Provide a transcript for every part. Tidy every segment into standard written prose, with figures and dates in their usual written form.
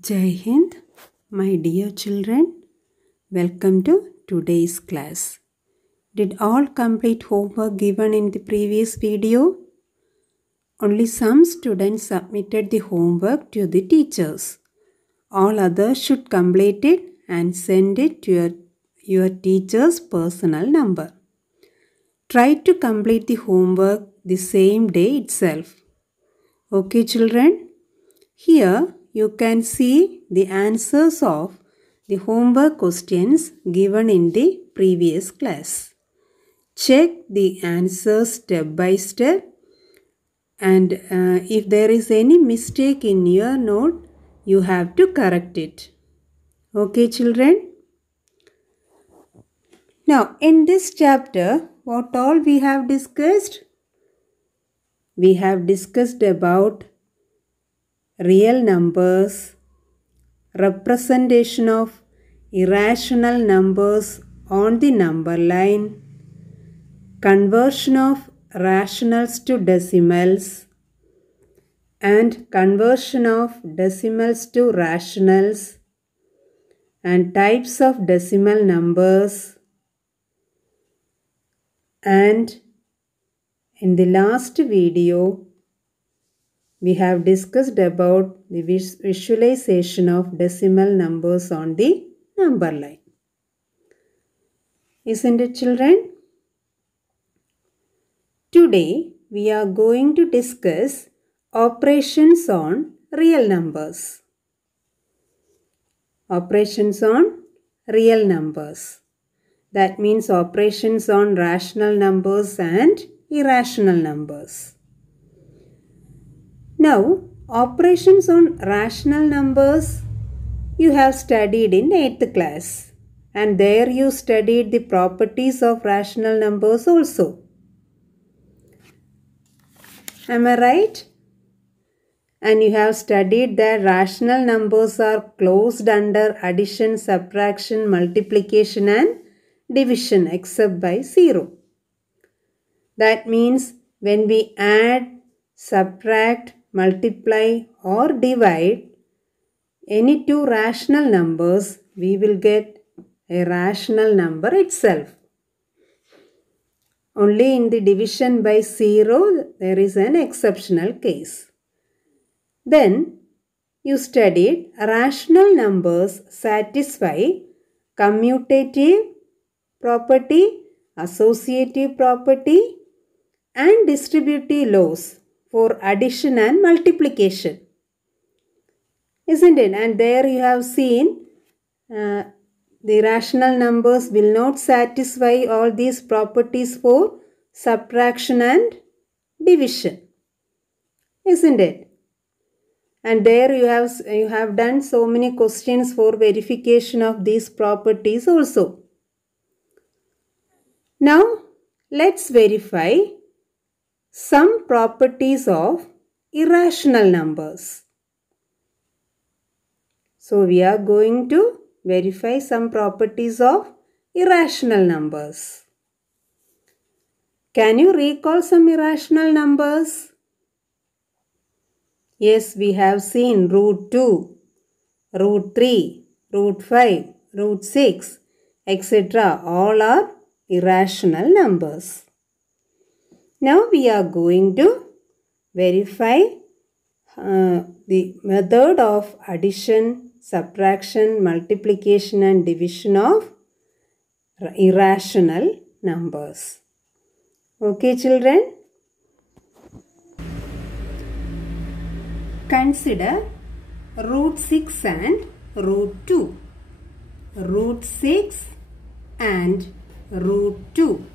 Jai Hind, my dear children, welcome to today's class. Did all complete homework given in the previous video? Only some students submitted the homework to the teachers. All others should complete it and send it to your teacher's personal number. Try to complete the homework the same day itself. Okay, children? Here you can see the answers of the homework questions given in the previous class. Check the answers step by step, and if there is any mistake in your note, you have to correct it. Okay, children? Now, in this chapter, what all we have discussed? We have discussed about real numbers, representation of irrational numbers on the number line, conversion of rationals to decimals, and conversion of decimals to rationals, and types of decimal numbers. And in the last video, we have discussed about the visualization of decimal numbers on the number line. Isn't it, children? Today, we are going to discuss operations on real numbers. Operations on real numbers. That means operations on rational numbers and irrational numbers. Now, operations on rational numbers you have studied in 8th class, and there you studied the properties of rational numbers also. Am I right? And you have studied that rational numbers are closed under addition, subtraction, multiplication and division except by 0. That means when we add, subtract, multiply or divide any two rational numbers, we will get a rational number itself. Only in the division by 0 there is an exceptional case. Then you studied rational numbers satisfy commutative property, associative property and distributive laws for addition and multiplication. Isn't it? And there you have seen the rational numbers will not satisfy all these properties for subtraction and division. Isn't it? And there you have done so many questions for verification of these properties also. Now, let's verify some properties of irrational numbers. So, we are going to verify some properties of irrational numbers. Can you recall some irrational numbers? Yes, we have seen root 2, root 3, root 5, root 6, etc. All are irrational numbers. Now we are going to verify the method of addition, subtraction, multiplication and division of irrational numbers. Okay, children? Consider root 6 and root 2. Root 6 and root 2.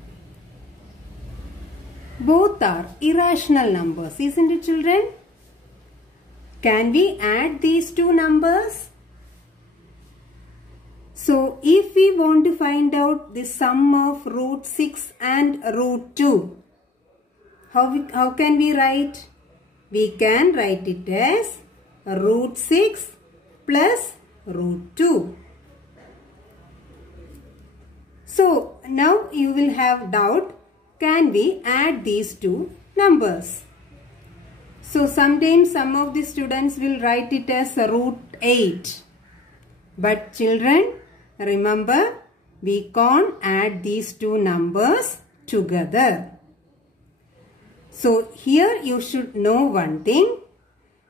Both are irrational numbers, isn't it, children? Can we add these two numbers? So, if we want to find out the sum of root 6 and root 2, how can we write? We can write it as root 6 plus root 2. So, now you will have doubt, can we add these two numbers? So sometimes some of the students will write it as root 8. But children, remember, we can't add these two numbers together. So here you should know one thing.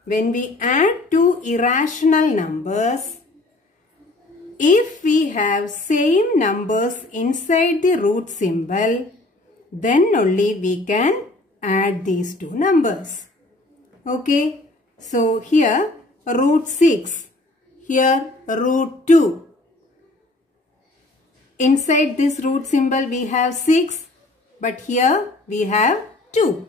When we add two irrational numbers, if we have same numbers inside the root symbol, then only we can add these two numbers. Okay, so here root 6, here root 2. Inside this root symbol we have 6, but here we have 2.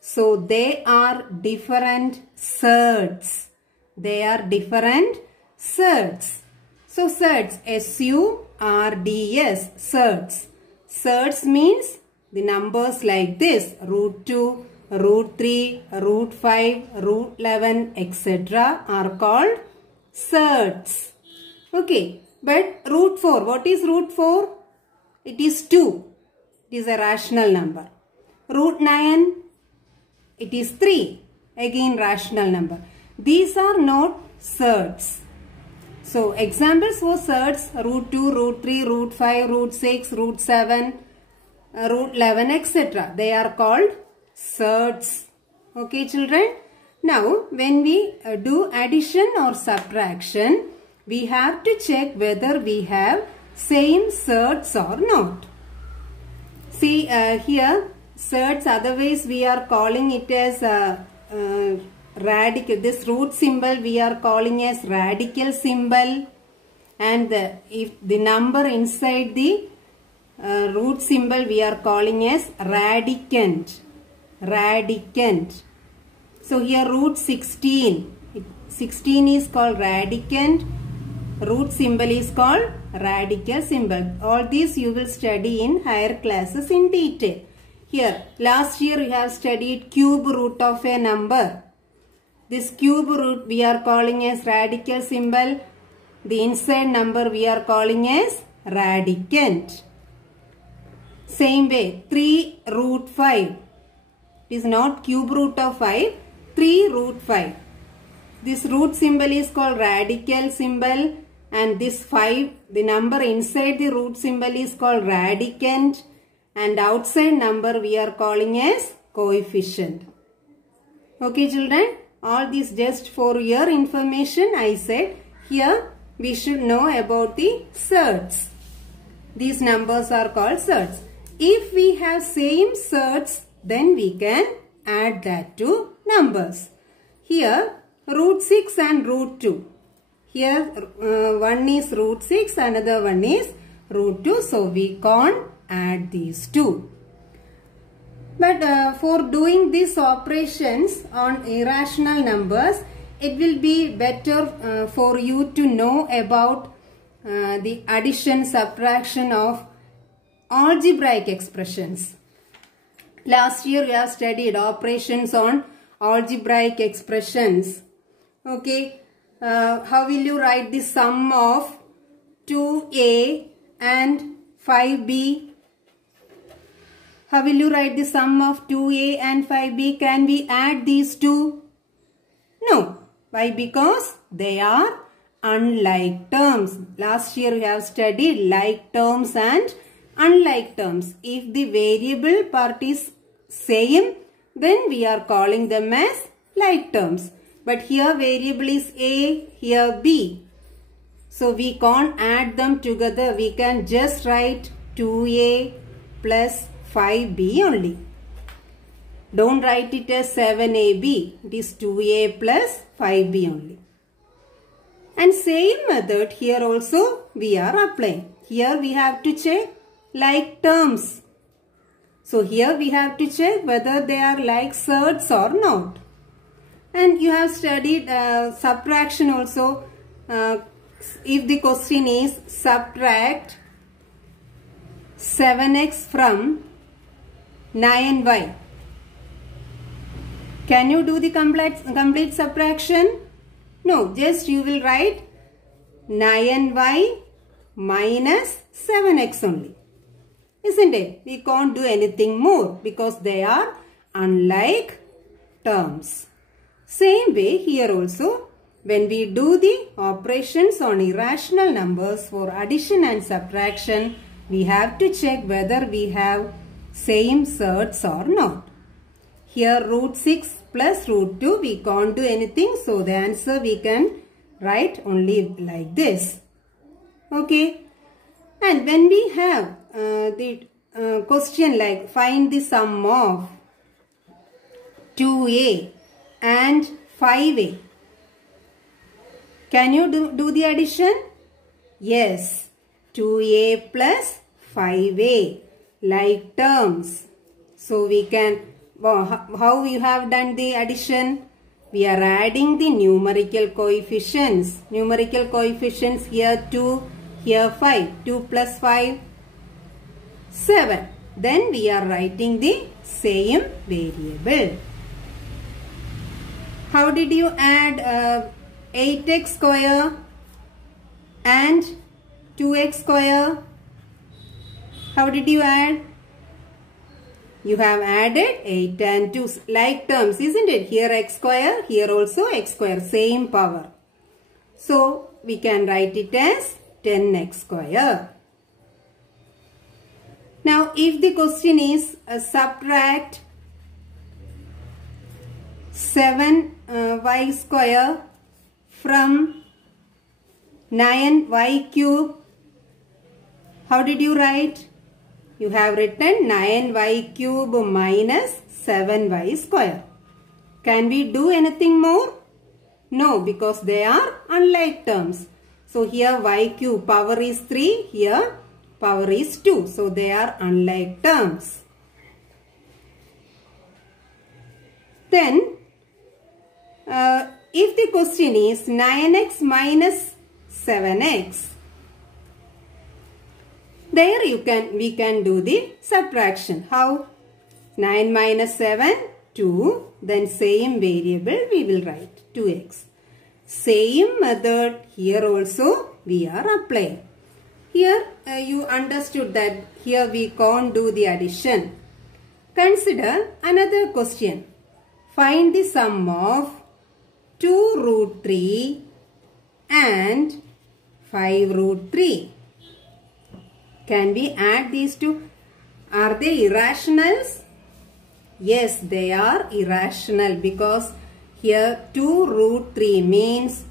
So they are different surds. They are different surds. So surds, S-U-R-D-S, surds. Surds means the numbers like this, root 2, root 3, root 5, root 11, etc. are called surds. Okay, but root 4, what is root 4? It is 2. It is a rational number. Root 9, it is 3. Again rational number. These are not surds. So examples for surds, root 2, root 3, root 5, root 6, root 7, root 11, etc. They are called surds. Okay children. Now when we do addition or subtraction, we have to check whether we have same surds or not. See here surds, otherwise we are calling it as radical. This root symbol we are calling as radical symbol, and if the number inside the root symbol we are calling as radicand. Radicand. So here root 16. 16 is called radicand. Root symbol is called radical symbol. All these you will study in higher classes in detail. Here last year we have studied cube root of a number. This cube root we are calling as radical symbol. The inside number we are calling as radicand. Same way 3 root 5. It is not cube root of 5. 3 root 5. This root symbol is called radical symbol, and this 5, the number inside the root symbol is called radicand, and outside number we are calling as coefficient. Okay children, all this just for your information I said. Here we should know about the surds. These numbers are called surds. If we have same surds, then we can add that to numbers. Here root 6 and root 2. Here one is root 6, another one is root 2. So we can't add these two. But for doing these operations on irrational numbers, it will be better for you to know about the addition, subtraction of algebraic expressions. Last year we have studied operations on algebraic expressions. Okay, how will you write the sum of 2a and 5b? How will you write the sum of 2a and 5b? Can we add these two? No. Why? Because they are unlike terms. Last year we have studied like terms and unlike terms. If the variable part is same, then we are calling them as like terms. But here variable is a, here b. So we can't add them together. We can just write 2a plus 5b only. Don't write it as 7ab. It is 2a plus 5b only. And same method here also we are applying. Here we have to check like terms. So here we have to check whether they are like surds or not. And you have studied subtraction also. If the question is subtract 7x from 9y. Can you do the complete subtraction? No, just you will write 9y minus 7x only. Isn't it? We can't do anything more because they are unlike terms. Same way here also, when we do the operations on irrational numbers for addition and subtraction, we have to check whether we have same surds or not. Here root 6 plus root 2, we can't do anything, so the answer we can write only like this. Okay. And when we have the question like find the sum of 2a and 5a, can you do the addition? Yes. 2a plus 5a, like terms. So we can, how you have done the addition? We are adding the numerical coefficients. Numerical coefficients here 2, here 5. 2 plus 5, 7. Then we are writing the same variable. How did you add 8x square and 2x square? How did you add? You have added 8 and 2 like terms, isn't it? Here x square, here also x square, same power. So we can write it as 10x square. Now if the question is subtract 7y square from 9y cube, how did you write? You have written 9y cube minus 7y square. Can we do anything more? No, because they are unlike terms. So here y cube power is 3, here power is 2. So they are unlike terms. Then if the question is 9x minus 7x, there we can do the subtraction. How? 9 minus 7, 2. Then same variable we will write 2x. Same method here also we are applying. Here you understood that here we can't do the addition. Consider another question. Find the sum of 2 root 3 and 5 root 3. Can we add these two? Are they irrationals? Yes, they are irrational because here 2 root 3 means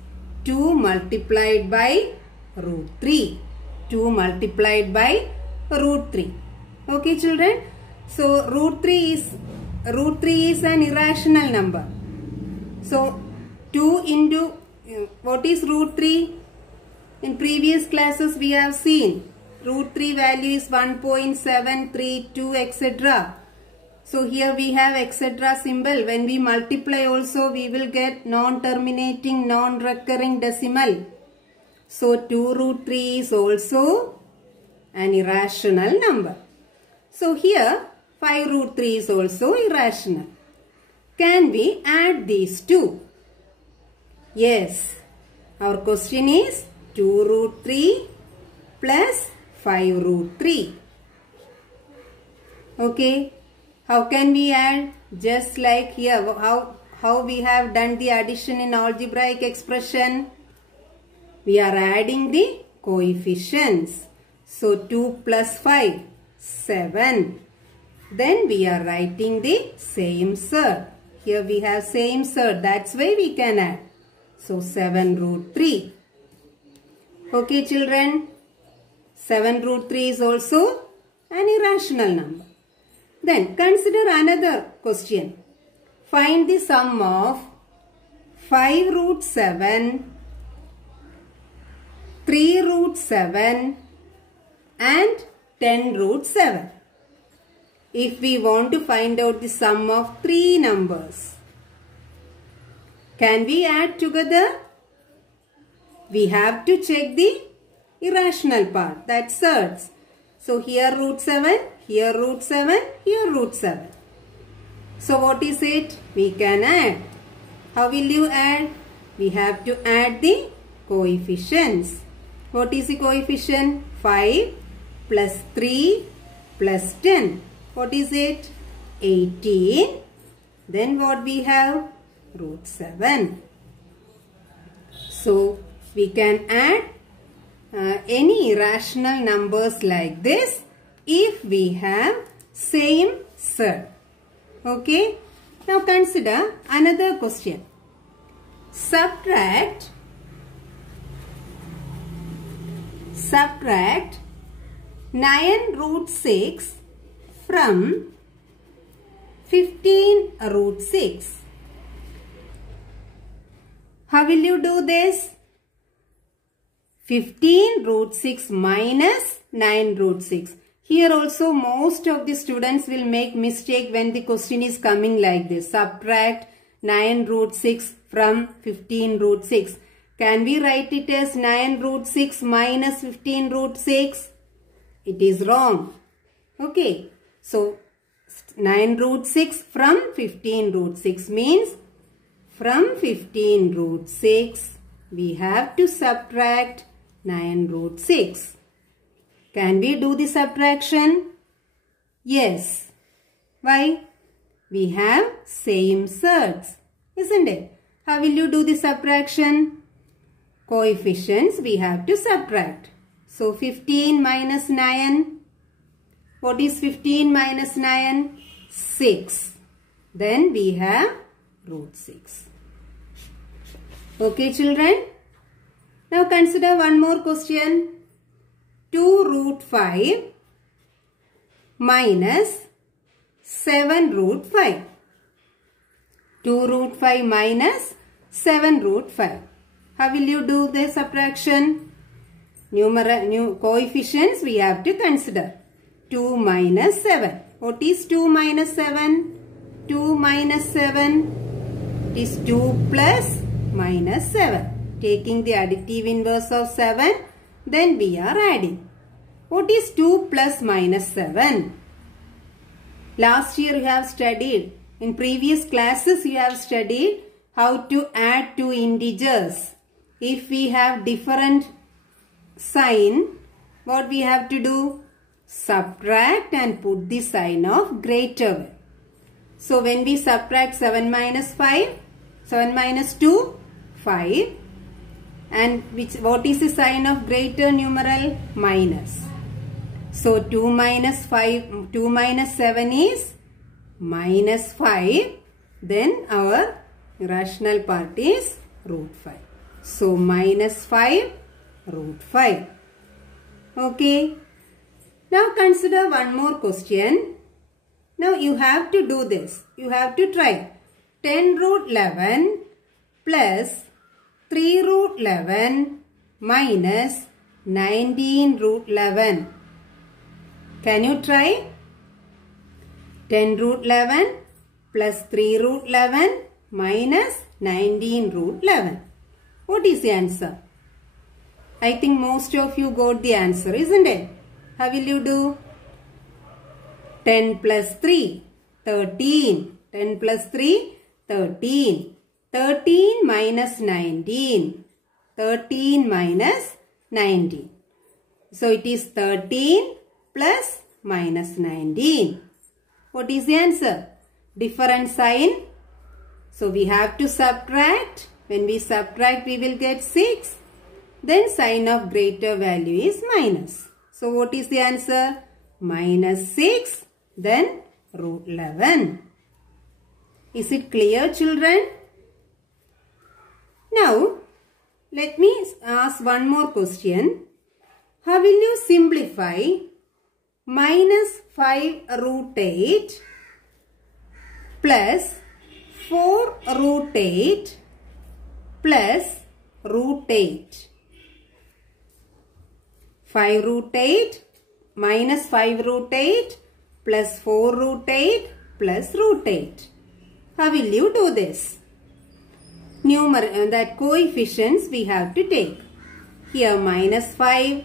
2 multiplied by root 3. 2 multiplied by root 3. Okay children? So root 3 is an irrational number. So 2 into, what is root 3? In previous classes we have seen. Root 3 value is 1.732 etc. So here we have etc. symbol. When we multiply also we will get non-terminating, non-recurring decimal. So 2 root 3 is also an irrational number. So here 5 root 3 is also irrational. Can we add these two? Yes. Our question is 2 root 3 plus 5 root 3. Okay. How can we add? Just like here, how we have done the addition in algebraic expression. We are adding the coefficients. So 2 plus 5, 7. Then we are writing the same surd. Here we have same surd. That's why we can add. So 7 root 3. Okay children. 7 root 3 is also an irrational number. Then consider another question. Find the sum of 5 root 7, 3 root 7 and 10 root 7. If we want to find out the sum of 3 numbers, can we add together? We have to check the irrational part, that's surds. So here root 7, here root 7, here root 7. So what is it? We can add. How will you add? We have to add the coefficients. What is the coefficient? 5 plus 3 plus 10. What is it? 18. Then what we have? root 7. So we can add any irrational numbers like this if we have same surd. Okay. Now consider another question. Subtract 9 root 6 from 15 root 6. How will you do this? 15 root 6 minus 9 root 6. Here also most of the students will make mistake when the question is coming like this. Subtract 9 root 6 from 15 root 6. Can we write it as 9 root 6 minus 15 root 6? It is wrong. Okay. So 9 root 6 from 15 root 6 means from 15 root 6 we have to subtract 9 root 6. Can we do the subtraction? Yes. Why? We have same surds, isn't it? How will you do the subtraction? Coefficients we have to subtract. So 15 minus 9. What is 15 minus 9? 6. Then we have root 6. Okay, children? Now consider one more question. 2 root 5 minus 7 root 5. 2 root 5 minus 7 root 5. How will you do the subtraction? Coefficients we have to consider. 2 minus 7. What is 2 minus 7? 2 minus 7. It is 2 plus minus 7. Taking the additive inverse of 7, then we are adding. What is 2 plus minus 7? Last year you have studied, in previous classes you have studied how to add two integers. If we have different sign, what we have to do? Subtract and put the sign of greater one. So when we subtract 7 minus 5, 7 minus 2, 5. And what is the sign of greater numeral? Minus. So 2 minus 5, 2 minus 7 is minus 5. Then our irrational part is root 5. So minus 5 root 5. Okay. Now consider one more question. Now you have to do this. You have to try 10 root 11 plus 3 root 11 minus 19 root 11. Can you try? 10 root 11 plus 3 root 11 minus 19 root 11. What is the answer? I think most of you got the answer, isn't it? How will you do? 10 plus 3, 13. 10 plus 3, 13. 13 minus 19. 13 minus 19. So it is 13 plus minus 19. What is the answer? Different sign. So we have to subtract. When we subtract, we will get 6. Then sign of greater value is minus. So what is the answer? Minus 6. Then root 11. Is it clear, children? Now, let me ask one more question. How will you simplify minus 5 root 8 plus 4 root 8 plus root 8? 5 root 8 minus 5 root 8 plus 4 root 8 plus root 8. How will you do this? That coefficients we have to take. Here minus 5.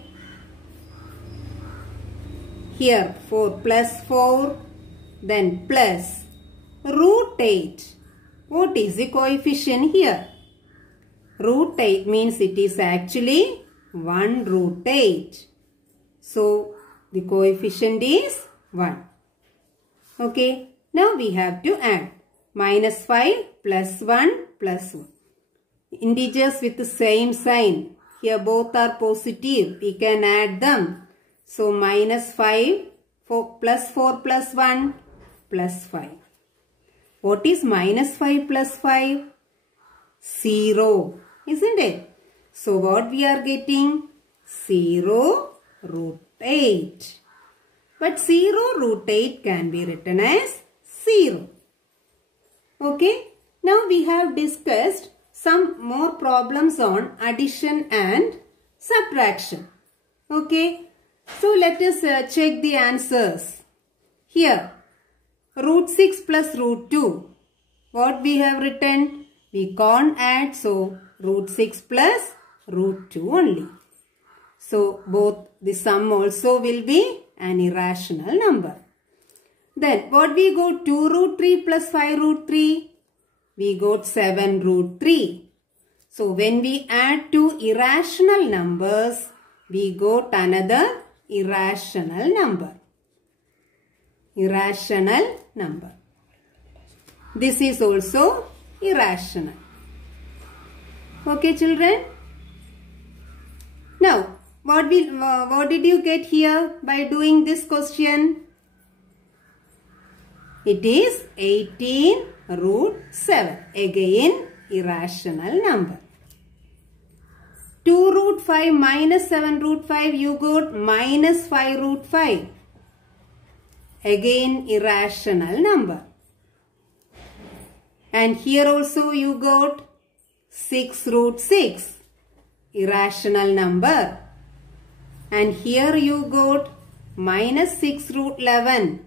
Here 4 plus 4. Then plus root 8. What is the coefficient here? Root 8 means it is actually 1 root 8. So the coefficient is 1. Okay. Now we have to add. minus 5 plus 1 plus 1. Integers with the same sign. Here both are positive. We can add them. So minus 5 plus 4 plus 1 plus 5. What is minus 5 plus 5? 0. Isn't it? So what we are getting? 0 root 8. But 0 root 8 can be written as 0. Okay. Now we have discussed some more problems on addition and subtraction. Okay. So let us check the answers. Here, root 6 plus root 2. What we have written? We can't add, so root 6 plus root 2 only. So both the sum also will be an irrational number. Then what we got? 2 root 3 plus 5 root 3. We got 7 root 3. So when we add two irrational numbers, we got another irrational number. Irrational number. This is also irrational. Okay, children. Now, what did you get here by doing this question? It is 18 root 7. Again, irrational number. 2 root 5 minus 7 root 5, you got minus 5 root 5. Again, irrational number. And here also you got 6 root 6. Irrational number. And here you got minus 6 root 11.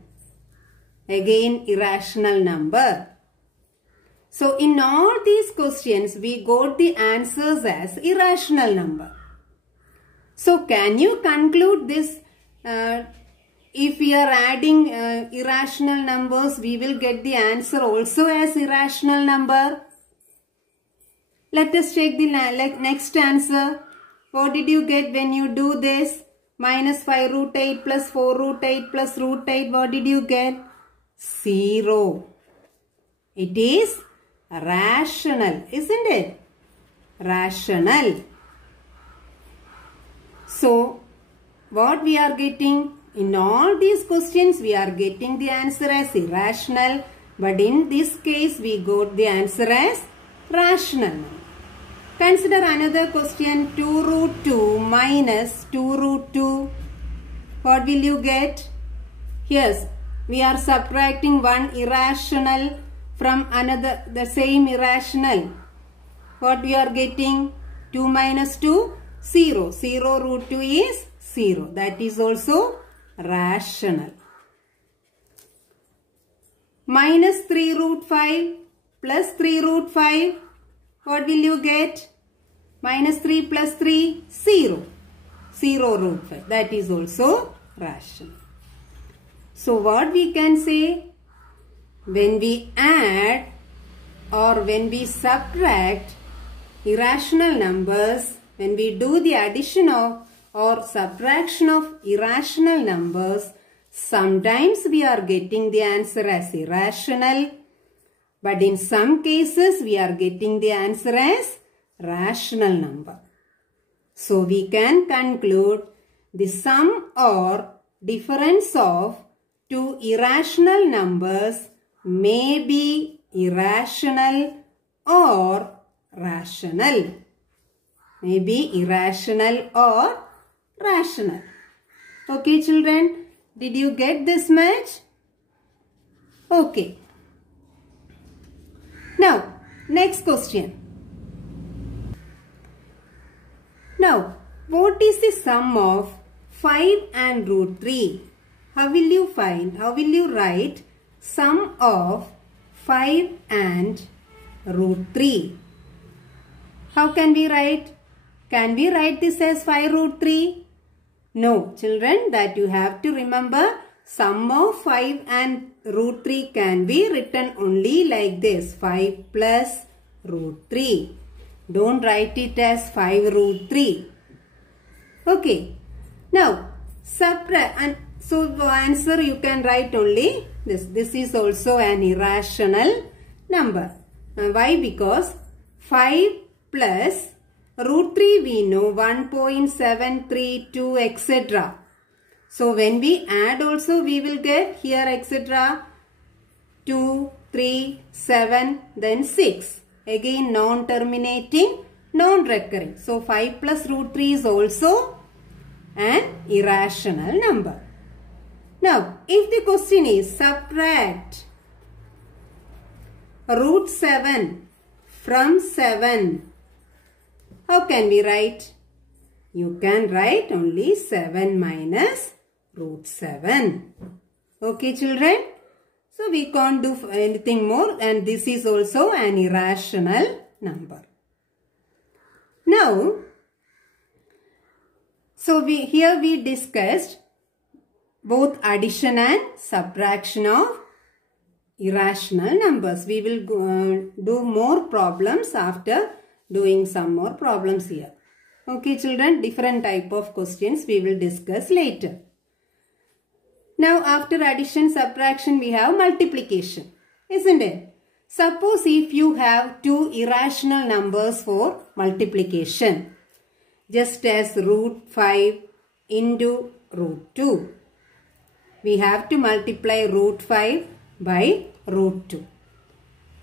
Again, irrational number. So in all these questions, we got the answers as irrational number. So can you conclude this? If we are adding irrational numbers, we will get the answer also as irrational number. Let us check the next answer. What did you get when you do this? Minus 5 root 8 plus 4 root 8 plus root 8. What did you get? 0. It is rational, isn't it? Rational. So, what we are getting? In all these questions, we are getting the answer as irrational. But in this case, we got the answer as rational. Consider another question. 2 root 2 minus 2 root 2. What will you get? Yes, we are subtracting one irrational from another, the same irrational. What we are getting? 2 minus 2, 0. 0 root 2 is 0. That is also rational. Minus 3 root 5 plus 3 root 5. What will you get? Minus 3 plus 3, 0. 0 root 5. That is also rational. So what we can say? When we add or when we subtract irrational numbers, when we do the addition of or subtraction of irrational numbers, sometimes we are getting the answer as irrational, but in some cases we are getting the answer as rational number. So we can conclude the sum or difference of two irrational numbers may be irrational or rational. May be irrational or rational. Okay, children, did you get this much? Okay. Now, next question. Now, what is the sum of 5 and root 3? How will you find? How will you write sum of 5 and root 3? How can we write? Can we write this as 5 root 3? No, children, that you have to remember. Sum of 5 and root 3 can be written only like this. 5 plus root 3. Don't write it as 5 root 3. Okay. Now, subtract. And so the answer you can write only this. This is also an irrational number. Why? Because 5 plus root 3 we know 1.732 etc. So when we add also we will get here etc. 2, 3, 7 then 6. Again non-terminating, non-recurring. So 5 plus root 3 is also an irrational number. Now if the question is subtract root 7 from 7, how can we write? You can write only 7 minus root 7. Okay children? So we can't do anything more, and this is also an irrational number. Now, so here we discussed both addition and subtraction of irrational numbers. We will do more problems after doing some more problems here. Okay children, different type of questions we will discuss later. Now after addition, subtraction we have multiplication, isn't it? Suppose if you have two irrational numbers for multiplication, just as root 5 into root 2. We have to multiply root 5 by root 2.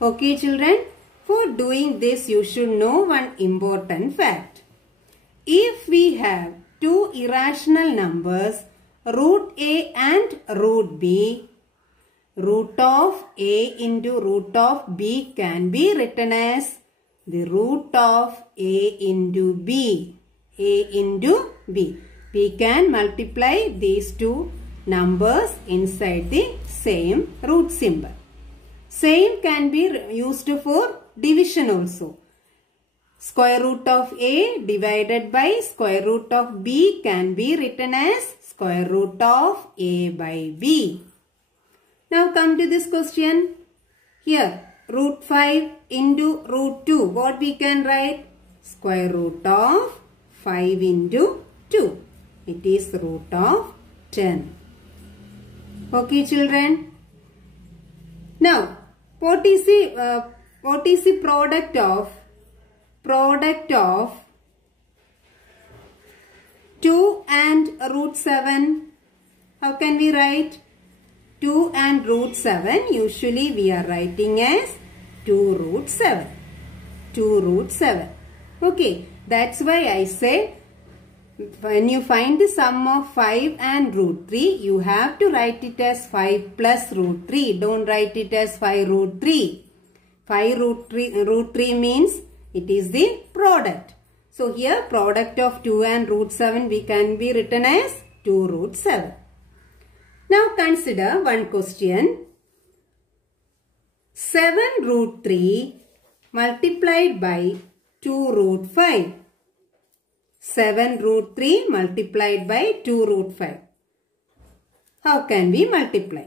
Okay children, for doing this you should know one important fact. If we have two irrational numbers, root A and root B, root of A into root of B can be written as the root of A into B. A into B. We can multiply these two numbers inside the same root symbol. Same can be used for division also. Square root of A divided by square root of B can be written as square root of A by B. Now come to this question. Here root 5 into root 2. What we can write? Square root of 5 into 2. It is root of 10. Okay children. Now what is the product of 2 and root 7? How can we write? 2 and root 7 usually we are writing as 2 root 7. 2 root 7. Okay, that's why I say when you find the sum of 5 and root 3, you have to write it as 5 plus root 3. Don't write it as 5 root 3. 5 root 3 means it is the product. So here product of 2 and root 7 we can be written as 2 root 7. Now consider one question. 7 root 3 multiplied by 2 root 5. 7 root 3 multiplied by 2 root 5. How can we multiply?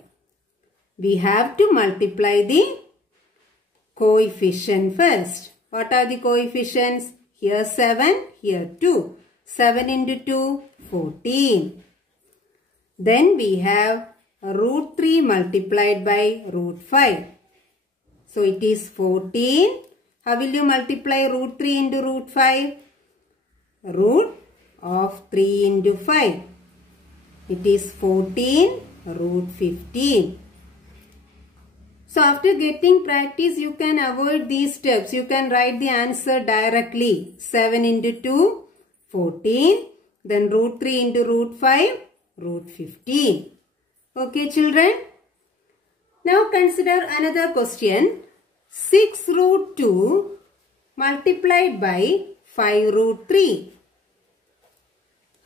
We have to multiply the coefficient first. What are the coefficients? Here 7, here 2. 7 into 2, 14. Then we have root 3 multiplied by root 5. So it is 14. How will you multiply root 3 into root 5? Root of 3 into 5. It is 14 root 15. So after getting practice, you can avoid these steps. You can write the answer directly. 7 into 2, 14. Then root 3 into root 5, root 15. Okay children. Now consider another question. 6 root 2 multiplied by 5 root 3.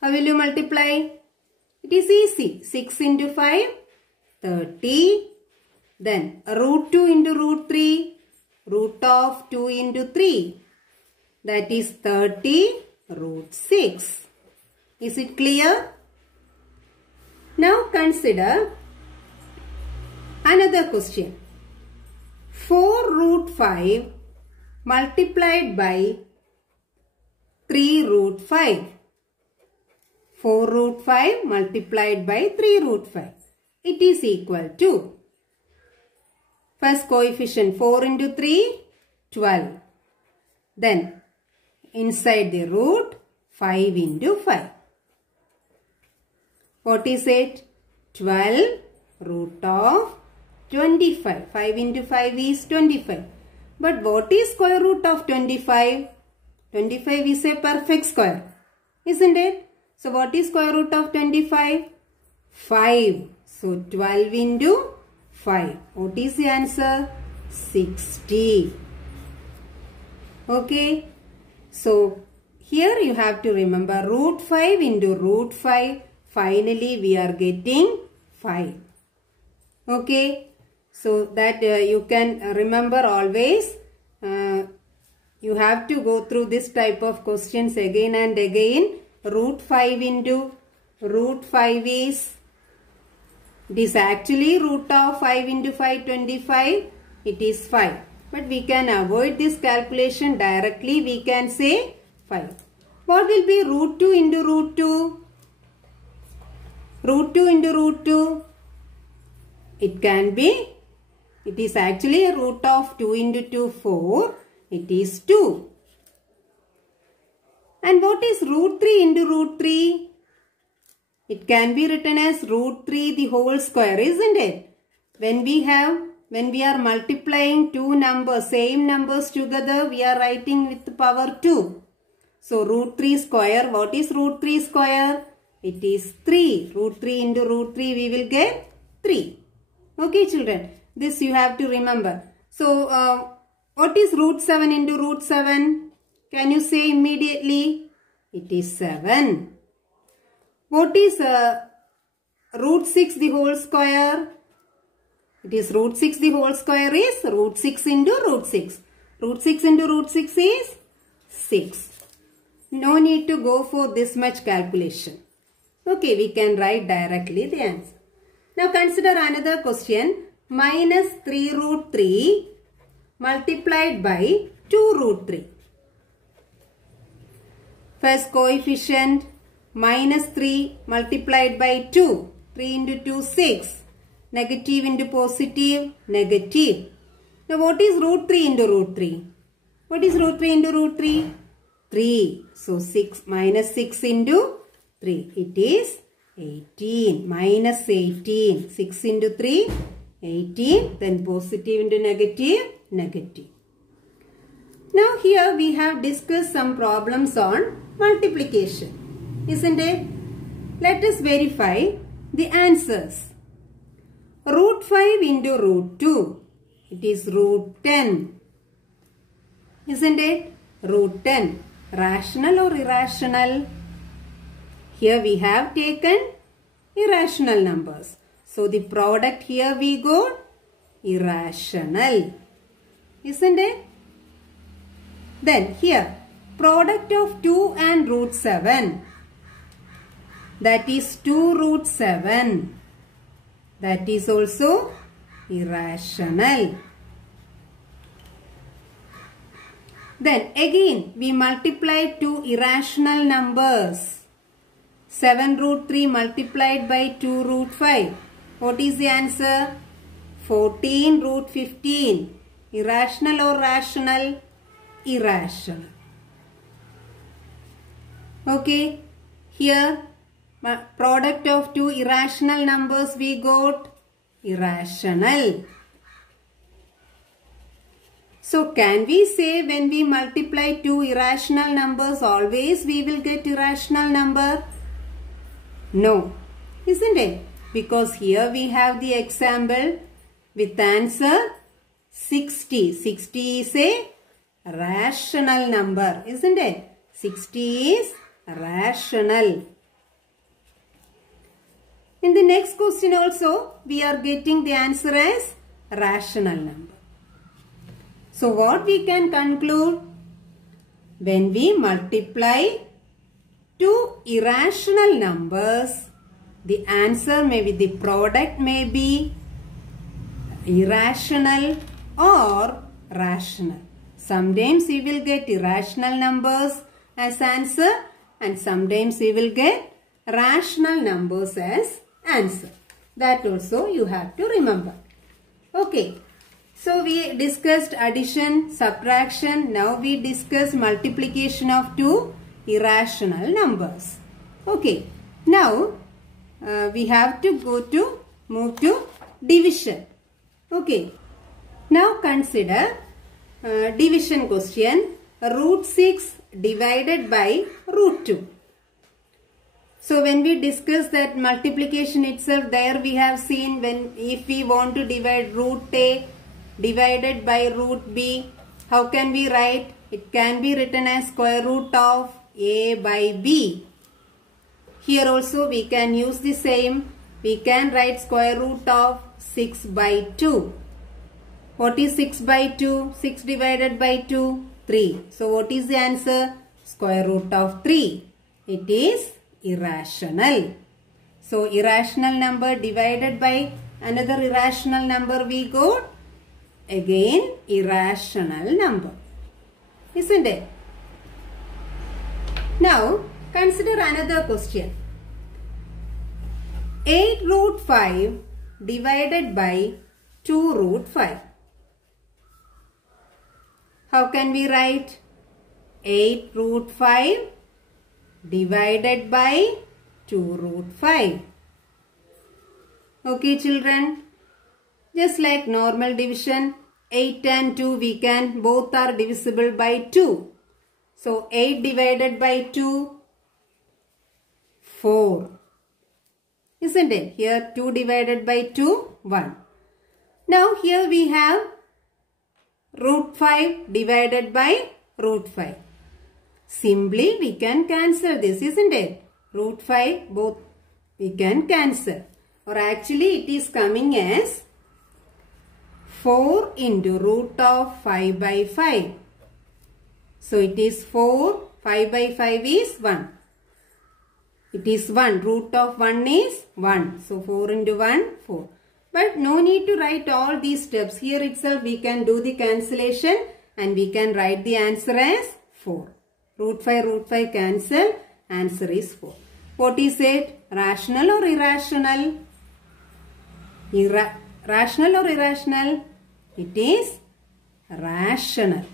How will you multiply? It is easy. 6 into 5, 30. Then root 2 into root 3, root of 2 into 3. That is 30 root 6. Is it clear? Now consider another question. 4 root 5 multiplied by 3 root 5. 4 root 5 multiplied by 3 root 5. It is equal to First coefficient 4 into 3, 12. Then inside the root 5 into 5. What is it? 12 root of 25. 5 into 5 is 25. But what is square root of 25? 25 is a perfect square, isn't it? So what is square root of 25? 5. So 12 into 5. What is the answer? 60. Okay. So here you have to remember root 5 into root 5. Finally we are getting 5. Okay. So that you can remember always. You have to go through this type of questions again and again. Root 5 into root 5 is, it is actually root of 5 into 5, 25. It is 5. But we can avoid this calculation directly. We can say 5. What will be root 2 into root 2? Root 2 into root 2. It can be, it is actually a root of 2 into 2, 4. It is 2. And what is root 3 into root 3? It can be written as root 3 the whole square, isn't it? When we are multiplying two numbers, same numbers together, we are writing with the power 2. So root 3 square, what is root 3 square? It is 3. Root 3 into root 3 we will get 3. Okay children, this you have to remember. So what is root 7 into root 7? Can you say immediately? It is 7. What is root 6 the whole square? It is root 6 the whole square is root 6 into root 6. Root 6 into root 6 is 6. No need to go for this much calculation. Okay, we can write directly the answer. Now consider another question. Minus 3 root 3 multiplied by 2 root 3. First coefficient minus 3 multiplied by 2. 3 into 2, 6. Negative into positive, negative. Now what is root 3 into root 3? What is root 3 into root 3? 3. So 6 minus 6 into 3. It is 18. Minus 18. 6 into 3, 18. Then positive into negative, negative. Now here we have discussed some problems on multiplication, isn't it? Let us verify the answers. Root 5 into root 2. It is root 10. Isn't it? Root 10. Rational or irrational? Here we have taken irrational numbers. So the product here we got irrational. Isn't it? Then here product of 2 and root 7. That is 2 root 7. That is also irrational. Then again we multiply two irrational numbers. 7 root 3 multiplied by 2 root 5. What is the answer? 14 root 15. Irrational or rational? Irrational. Okay. Here product of two irrational numbers we got irrational. So can we say when we multiply two irrational numbers always we will get irrational number? No, isn't it? Because here we have the example with answer 60. 60 is a rational number, isn't it? 60 is rational. In the next question also, we are getting the answer as rational number. So what we can conclude? When we multiply two irrational numbers, the answer may be, the product may be irrational or rational. Sometimes we will get irrational numbers as answer and sometimes we will get rational numbers as answer. That also you have to remember. Okay. So we discussed addition, subtraction. Now we discuss multiplication of two irrational numbers. Okay. Now we have to move to division. Okay. Now consider division question. Root 6 divided by root 2. So when we discuss that multiplication itself, there we have seen if we want to divide root A divided by root B, how can we write? It can be written as square root of A by B. Here also we can use the same. We can write square root of 6 by 2. What is 6 by 2? 6 divided by 2? 3. So what is the answer? Square root of 3. It is irrational. So irrational number divided by another irrational number we got. Again irrational number. Isn't it? Now consider another question. 8 root 5 divided by 2 root 5. How can we write? 8 root 5 divided by 2 root 5. Okay children. Just like normal division, 8 and 2 both are divisible by 2. So 8 divided by 2, 4. Isn't it? Here 2 divided by 2, 1. Now here we have root 5 divided by root 5. Simply we can cancel this, isn't it? Root 5 both we can cancel. Or actually it is coming as 4 into root of 5 by 5. So it is 4, 5 by 5 is 1. It is 1, root of 1 is 1. So 4 into 1, 4. But no need to write all these steps. Here itself we can do the cancellation and we can write the answer as 4. Root 5 cancel. Answer is 4. What is it? Rational or irrational? Rational or irrational? It is rational.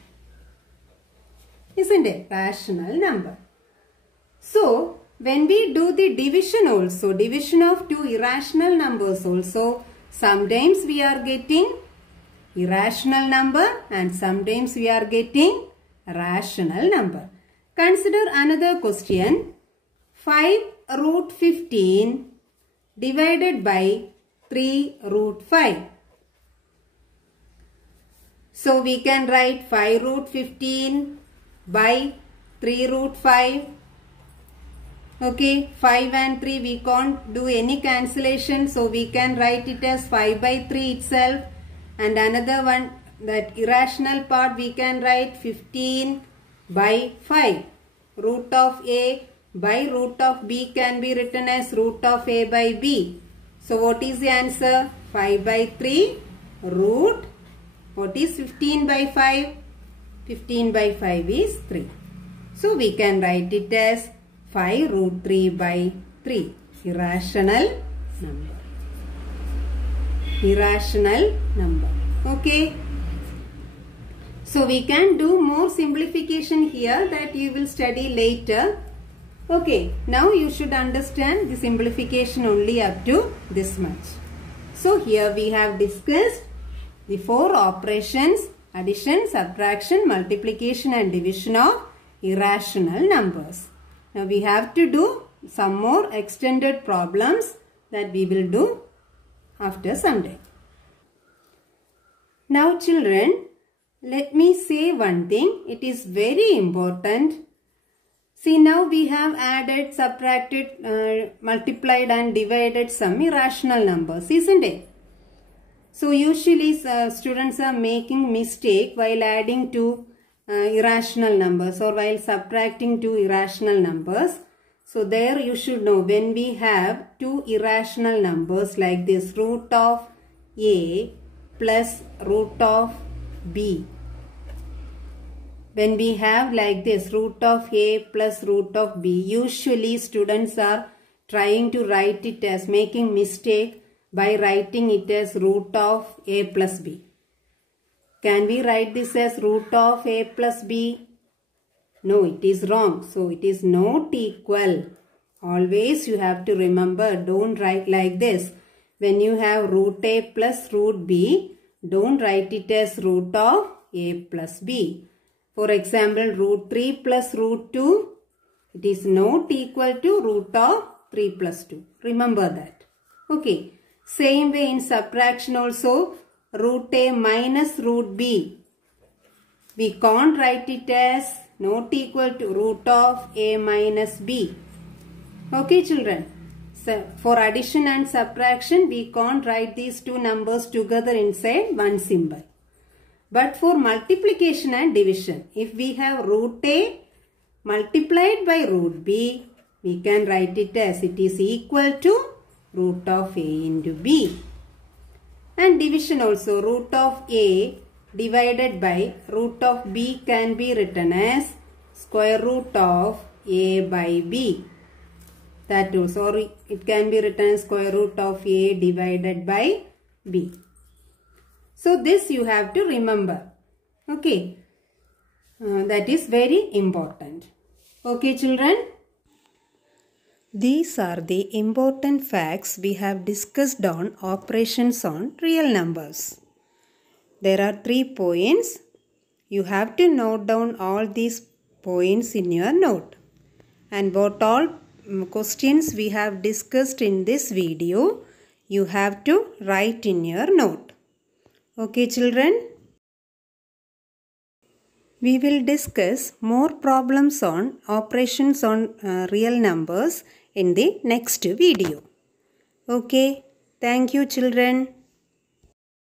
Isn't it? Rational number. So, when we do the division also, division of two irrational numbers also, sometimes we are getting irrational number and sometimes we are getting rational number. Consider another question. 5 root 15 divided by 3 root 5. So we can write 5 root 15 by 3 root 5. Okay, 5 and 3 we can't do any cancellation. So we can write it as 5 by 3 itself. And another one, that irrational part, we can write 15 by 5. Root of A by root of B can be written as root of A by B. So what is the answer? 5 by 3 root. What is 15 by 5? 15 by 5 is 3. So we can write it as 5 root 3 by 3. Irrational number. Irrational number. Okay. So we can do more simplification here that you will study later. Okay. Now you should understand the simplification only up to this much. So here we have discussed the 4 operations: addition, subtraction, multiplication and division of irrational numbers. Now we have to do some more extended problems that we will do after some time. Now children, let me say one thing. It is very important. See, now we have added, subtracted, multiplied and divided some irrational numbers, isn't it? So usually students are making mistake while adding two irrational numbers or while subtracting two irrational numbers. So there you should know, when we have two irrational numbers like this, root of A plus root of B. When we have like this, root of A plus root of B, usually students are trying to write it as, making mistake by writing it as root of A plus B. Can we write this as root of a plus b? No, it is wrong. So it is not equal. Always you have to remember, don't write like this. When you have root a plus root b, don't write it as root of a plus b. For example, root 3 plus root 2, it is not equal to root of 3 plus 2. Remember that. Okay. Same way in subtraction also, root a minus root b. We can't write it as not equal to root of a minus b. Okay children. So for addition and subtraction, we can't write these two numbers together inside one symbol. But for multiplication and division, if we have root a multiplied by root b, we can write it as it is equal to root of a into b. And division also, root of a divided by root of b can be written as square root of a by b. That also, or it can be written as square root of a divided by b. So this you have to remember. Okay. That is very important. Okay children. These are the important facts we have discussed on operations on real numbers. There are 3 points. You have to note down all these points in your note. And what all questions we have discussed in this video, you have to write in your note. Okay children? We will discuss more problems on operations on real numbers in the next video. Okay, thank you children.